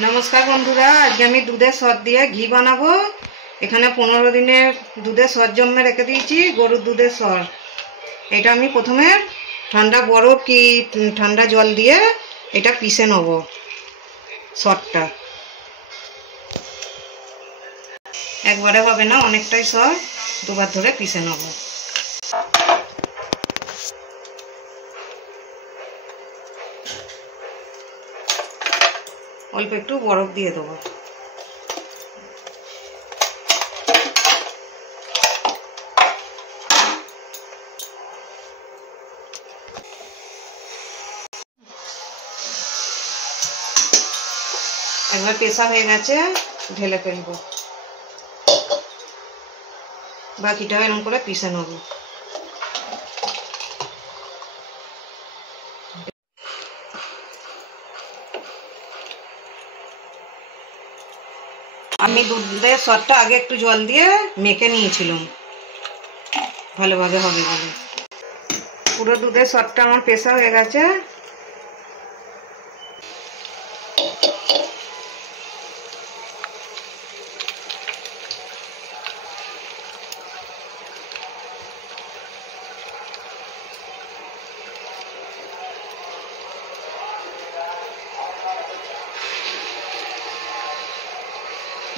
नमस्कार बंधुरा आज के दूधेर सर दिए घी बनाबो। एखाने 15 दिनेर दूधेर सर जम्मे रेखे दिएछि गरुर दूधेर सर। एटा आमी प्रथमे ठंडा बरफ कि ठंडा जल दिए एटा पिसे नेब। सरटा एकबारे होबे ना, अनेकटाई सर दुबार धरे पिसे नेब। अल्प एकटू बरफ दिए देव। একবার পেশা হয়ে গেছে, ঢেলে ফেলবো। বাকিটা এরকম করে পিষে নেব। আমি দুধের সরটা আগে একটু জল দিয়ে মেখে নিয়েছিলাম ভালোভাবে হবে বলে। পুরো দুধের সরটা আমার পেশা হয়ে গেছে।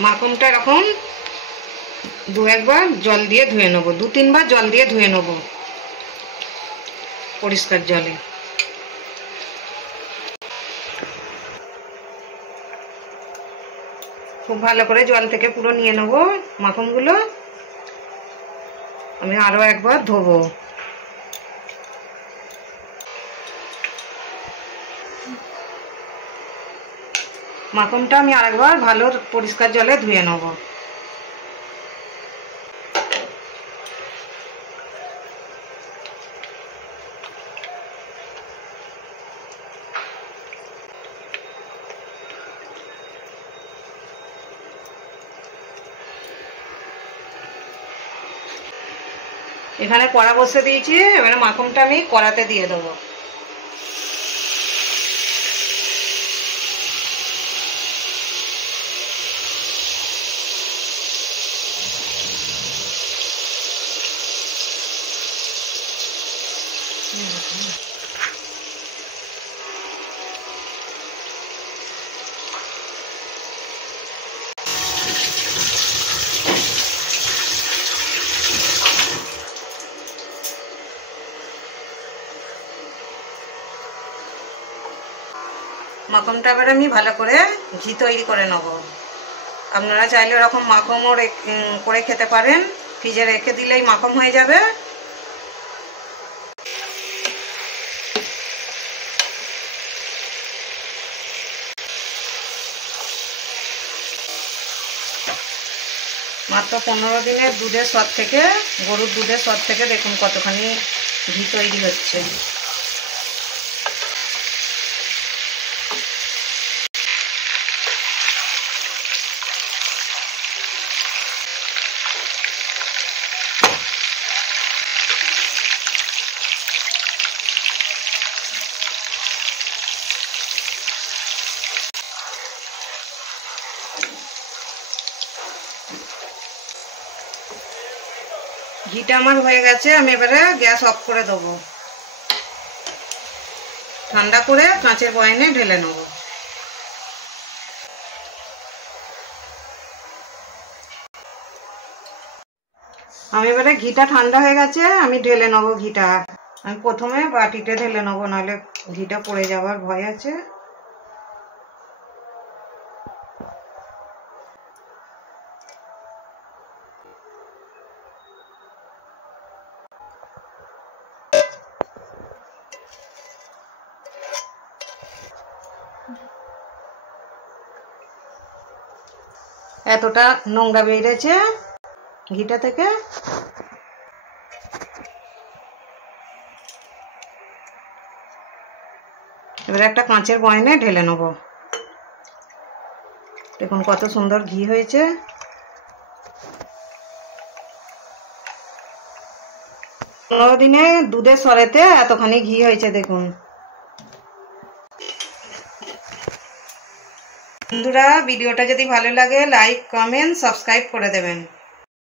মাখনটা এখন দু একবার জল দিয়ে ধুয়ে নেব, 2-3 বার জল দিয়ে ধুয়ে নেব পরিষ্কার জলে। খুব ভালো করে জল থেকে পুরো নিয়ে নেব মাখনগুলো। আমি আরো একবার ধোবো। মাখনটা আমি আরেকবার ভালো পরিষ্কার জলে ধুয়ে নেব। এখানে কড়া বসে দিয়েছি, এবারে মাখনটা আমি কড়াতে দিয়ে দেবো। মাখনটা এবারে আমি ভালো করে ঘি তৈরি করে নেব। আপনারা চাইলে এরকম মাখনও করে খেতে পারেন, ফ্রিজে রেখে দিলেই মাখন হয়ে যাবে। মাত্র 15 দিনের দুধের সর থেকে, গরুর দুধের সর থেকে দেখুন কতখানি ঘি তৈরি হচ্ছে। ঘিটা আমার হয়ে গেছে, আমি এবারে গ্যাস অফ করে দেবো। ঠান্ডা করে কাঁচের বয়ামে ঢেলে নেব। আমি এবারে ঘিটা ঠান্ডা হয়ে গেছে, আমি ঢেলে নেবো ঘিটা। আমি প্রথমে বাটিতে ঢেলে নেবো, নাহলে ঘিটা পড়ে যাওয়ার ভয় আছে। এতটা নোংরা বেরিয়েছে ঘিটা থেকে। এবারে একটা কাঁচের বয়ামে ঢেলে নেব। দেখুন কত সুন্দর ঘি হয়েছে। 15 দিনে দুধের সরেতে এতখানি ঘি হয়েছে দেখুন। বন্ধুরা ভিডিওটা যদি ভালো লাগে লাইক কমেন্ট সাবস্ক্রাইব করে দেবেন।